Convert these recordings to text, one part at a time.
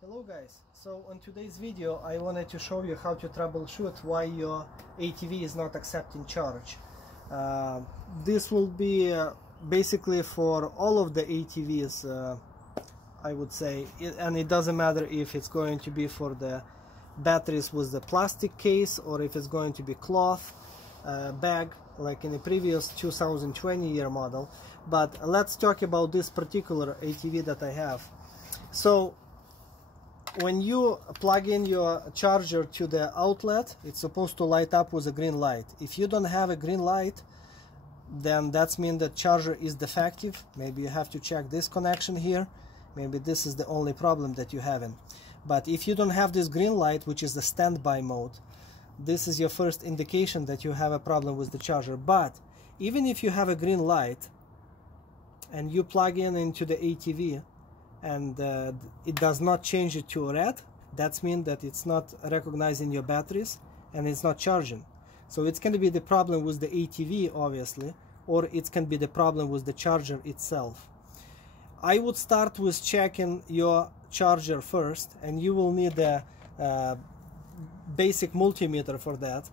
Hello guys, so on today's video I wanted to show you how to troubleshoot why your ATV is not accepting charge. This will be basically for all of the ATVs, I would say, and it doesn't matter if it's going to be for the batteries with the plastic case or if it's going to be cloth bag like in the previous 2020 year model. But let's talk about this particular ATV that I have. So when you plug in your charger to the outlet, it's supposed to light up with a green light. If you don't have a green light, then that means the charger is defective. Maybe you have to check this connection here. Maybe this is the only problem that you're having. But if you don't have this green light, which is the standby mode, this is your first indication that you have a problem with the charger. But even if you have a green light and you plug in into the ATV and it does not change it to red, that means that it's not recognizing your batteries and it's not charging. So it's going to be the problem with the ATV, obviously, or it can be the problem with the charger itself. I would start with checking your charger first, and you will need a basic multimeter for that.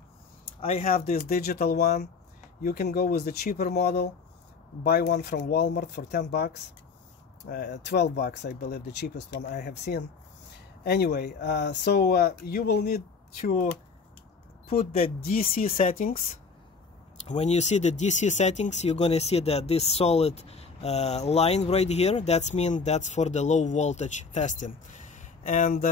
I have this digital one. You can go with the cheaper model, buy one from Walmart for 10 bucks. 12 bucks, I believe, the cheapest one I have seen. Anyway, you will need to put the DC settings. When you see the DC settings, you're going to see that this solid line right here, that means that's for the low voltage testing. And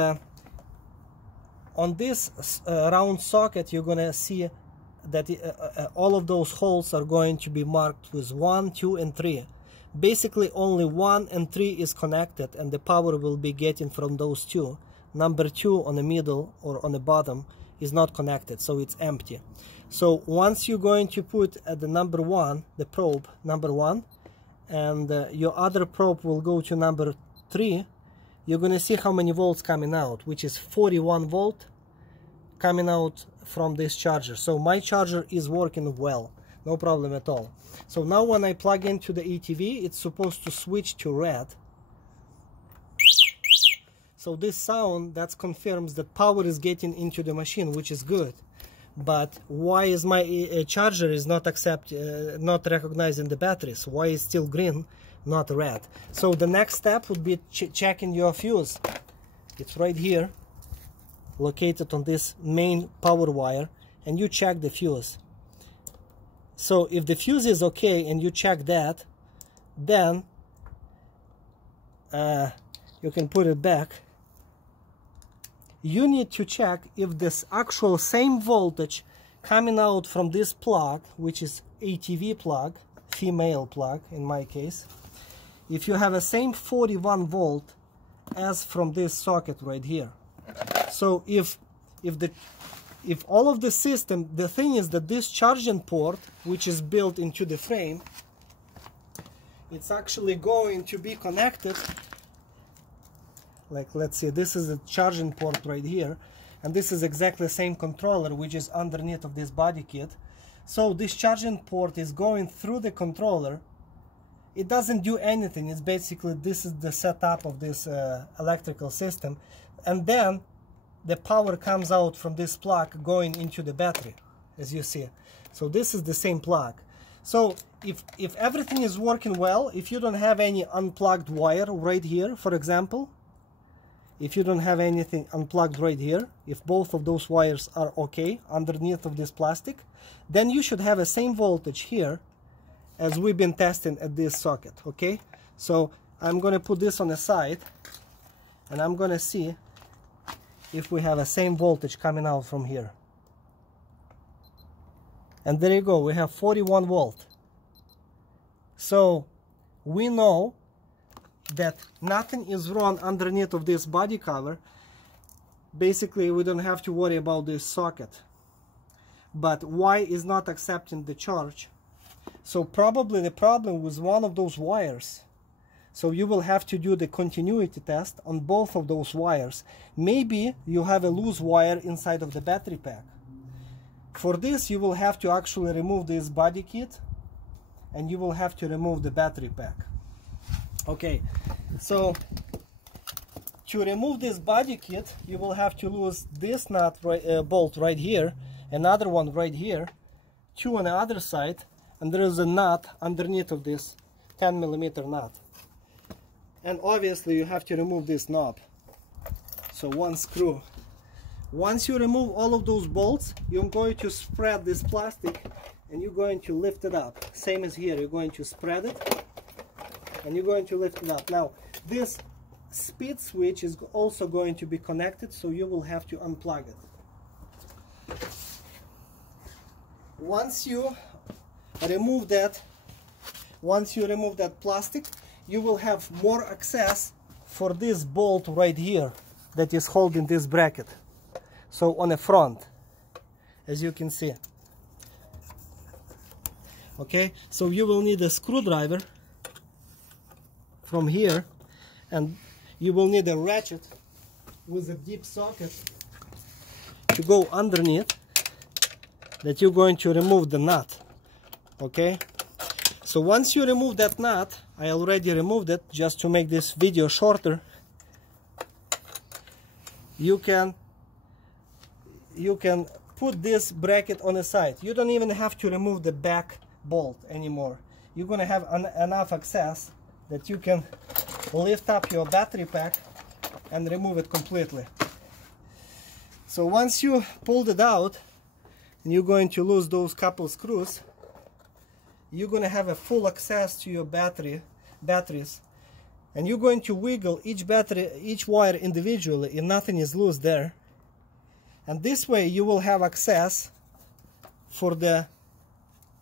on this round socket, you're going to see that all of those holes are going to be marked with 1, 2, and 3. Basically only 1 and 3 is connected, and the power will be getting from those two. Number 2 on the middle or on the bottom is not connected, so it's empty. So once you're going to put at the number 1, the probe number 1, and your other probe will go to number 3, you're going to see how many volts coming out, which is 41 volt coming out from this charger. So my charger is working well, no problem at all. So now when I plug into the ATV, it's supposed to switch to red. So this sound, that confirms that power is getting into the machine, which is good. But why is my charger is not not recognizing the batteries? Why is still green, not red? So the next step would be checking your fuse. It's right here, located on this main power wire, and you check the fuse. So if the fuse is okay and you check that, then you can put it back. You need to check if this actual same voltage coming out from this plug, which is ATV plug, female plug in my case, if you have the same 41 volt as from this socket right here. So if all of the system, the thing is that this charging port, which is built into the frame, it's actually going to be connected. Like, let's see, this is a charging port right here, and this is exactly the same controller which is underneath of this body kit. So this charging port is going through the controller. It doesn't do anything. It's basically, this is the setup of this electrical system, and then the power comes out from this plug going into the battery, as you see. So this is the same plug. So if everything is working well, if you don't have any unplugged wire right here, for example, if you don't have anything unplugged right here, if both of those wires are okay underneath of this plastic, then you should have the same voltage here as we've been testing at this socket, okay? So I'm going to put this on the side, and I'm going to see if we have the same voltage coming out from here. And there you go, we have 41 volt. So we know that nothing is wrong underneath of this body cover. Basically, we don't have to worry about this socket. But why is not accepting the charge? So probably the problem was one of those wires. So you will have to do the continuity test on both of those wires. Maybe you have a loose wire inside of the battery pack. For this, you will have to actually remove this body kit, and you will have to remove the battery pack. Okay, so to remove this body kit, you will have to lose this nut bolt right here, another one right here, two on the other side, and there is a nut underneath of this 10mm nut. And obviously you have to remove this knob. So one screw. Once you remove all of those bolts, you're going to spread this plastic and you're going to lift it up. Same as here, you're going to spread it and you're going to lift it up. Now this speed switch is also going to be connected, so you will have to unplug it. Once you remove that plastic, you will have more access for this bolt right here that is holding this bracket. So on the front, as you can see. Okay, so you will need a screwdriver from here, and you will need a ratchet with a deep socket to go underneath, that you're going to remove the nut. Okay, so once you remove that nut, I already removed it just to make this video shorter, you can put this bracket on the side. You don't even have to remove the back bolt anymore. You're gonna have enough access that you can lift up your battery pack and remove it completely. So once you pulled it out and you're going to lose those couple screws, you're going to have a full access to your batteries, and you're going to wiggle each wire individually and nothing is loose there. And this way you will have access for the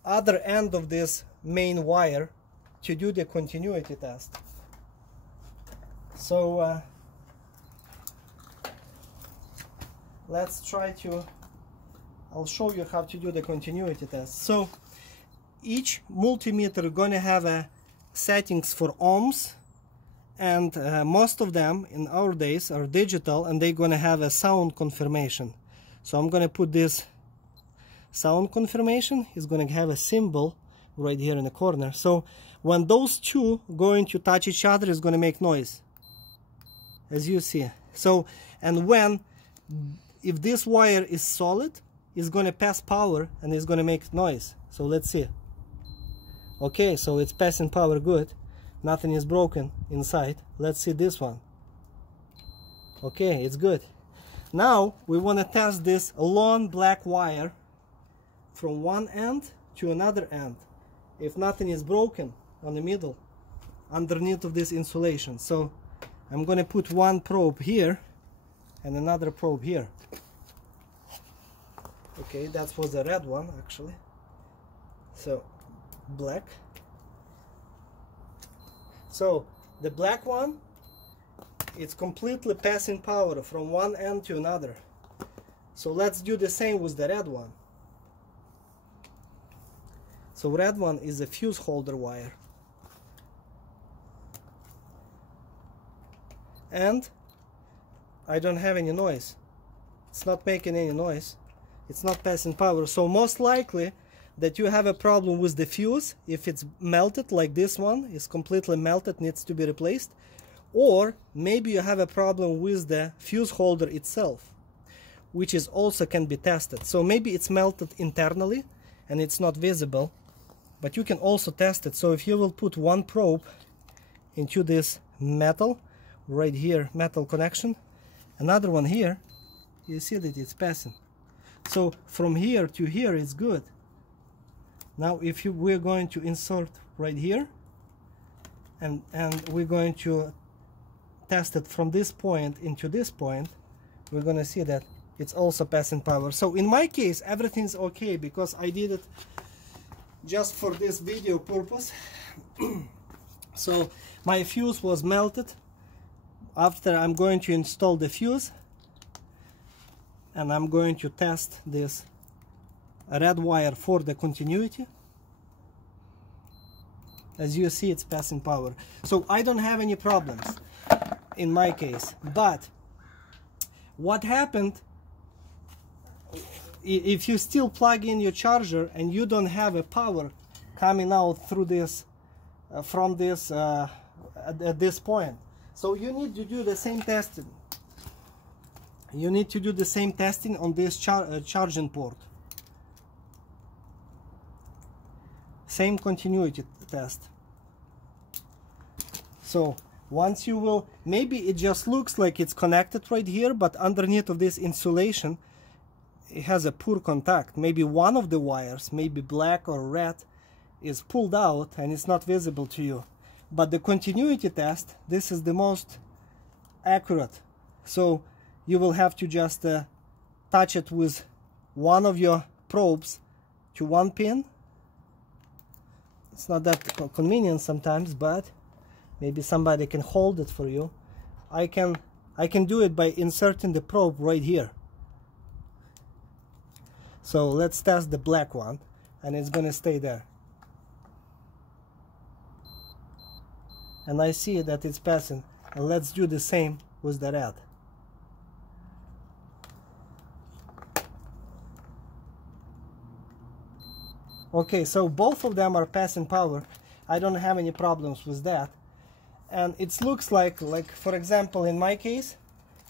other end of this main wire to do the continuity test. So let's try to, I'll show you how to do the continuity test. So each multimeter is going to have a settings for ohms, and most of them in our days are digital, and they're going to have a sound confirmation. So I'm going to put this sound confirmation. Is going to have a symbol right here in the corner. So when those two going to touch each other, is going to make noise, as you see. So, and if this wire is solid, it's going to pass power and it's going to make noise. So let's see. Okay, so it's passing power good, nothing is broken inside. Let's see this one. Okay, it's good. Now we want to test this long black wire from one end to another end, if nothing is broken on the middle underneath of this insulation. So I'm going to put one probe here and another probe here. Okay, that was the red one actually. So black. So the black one, it's completely passing power from one end to another. So let's do the same with the red one. So red one is a fuse holder wire. And I don't have any noise. It's not making any noise. It's not passing power. So most likely that you have a problem with the fuse, if it's melted like this one, is completely melted, needs to be replaced. Or maybe you have a problem with the fuse holder itself, which is also can be tested. So maybe it's melted internally and it's not visible, but you can also test it. So if you will put one probe into this metal right here, metal connection, another one here, you see that it's passing. So from here to here it's good. Now if we're going to insert right here and we're going to test it from this point into this point, we're going to see that it's also passing power. So in my case everything's okay because I did it just for this video purpose. So my fuse was melted. After I'm going to install the fuse and I'm going to test this red wire for the continuity. As you see, it's passing power. So I don't have any problems in my case. But what happened if you still plug in your charger and you don't have a power coming out through this from this at this point? So you need to do the same testing. You need to do the same testing on this charging port. Same continuity test. So once you will, maybe it just looks like it's connected right here, but underneath of this insulation it has a poor contact. Maybe one of the wires, maybe black or red, is pulled out and it's not visible to you. But the continuity test, this is the most accurate. So you will have to just touch it with one of your probes to one pin. It's not that convenient sometimes, but maybe somebody can hold it for you. I can do it by inserting the probe right here. So let's test the black one, and it's gonna stay there. And I see that it's passing, and let's do the same with the red. Okay, so both of them are passing power. I don't have any problems with that. And it looks like for example, in my case,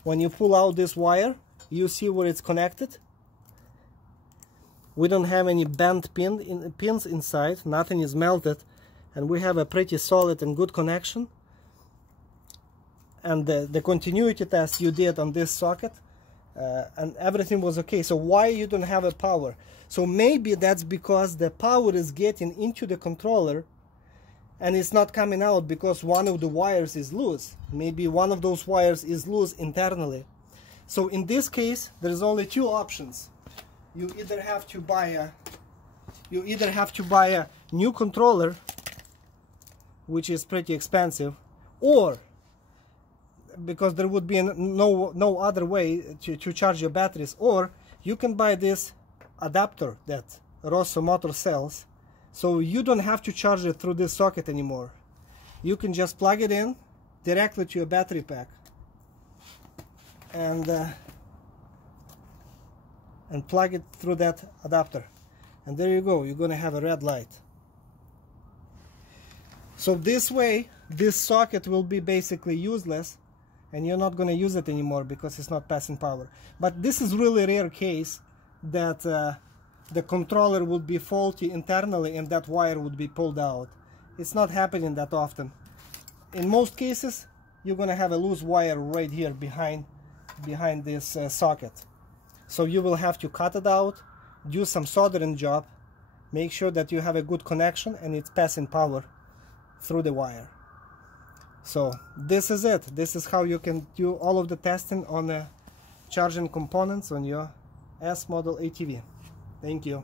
when you pull out this wire, you see where it's connected. We don't have any bent pins inside, nothing is melted, and we have a pretty solid and good connection. And the continuity test you did on this socket, and everything was okay. So why you don't have a power? So maybe that's because the power is getting into the controller and it's not coming out because one of the wires is loose. Maybe one of those wires is loose internally. So in this case, there's only two options. You either have to buy a new controller, which is pretty expensive, or because there would be no other way to charge your batteries, or you can buy this adapter that Rosso motor sells, so you don't have to charge it through this socket anymore. You can just plug it in directly to your battery pack and plug it through that adapter, and there you go, you're gonna have a red light. So this way this socket will be basically useless and you're not going to use it anymore because it's not passing power. But this is really a rare case that the controller would be faulty internally and that wire would be pulled out. It's not happening that often. In most cases, you're going to have a loose wire right here behind this socket. So you will have to cut it out, do some soldering job, make sure that you have a good connection and it's passing power through the wire. So this is it. This is how you can do all of the testing on the charging components on your S model ATV. Thank you.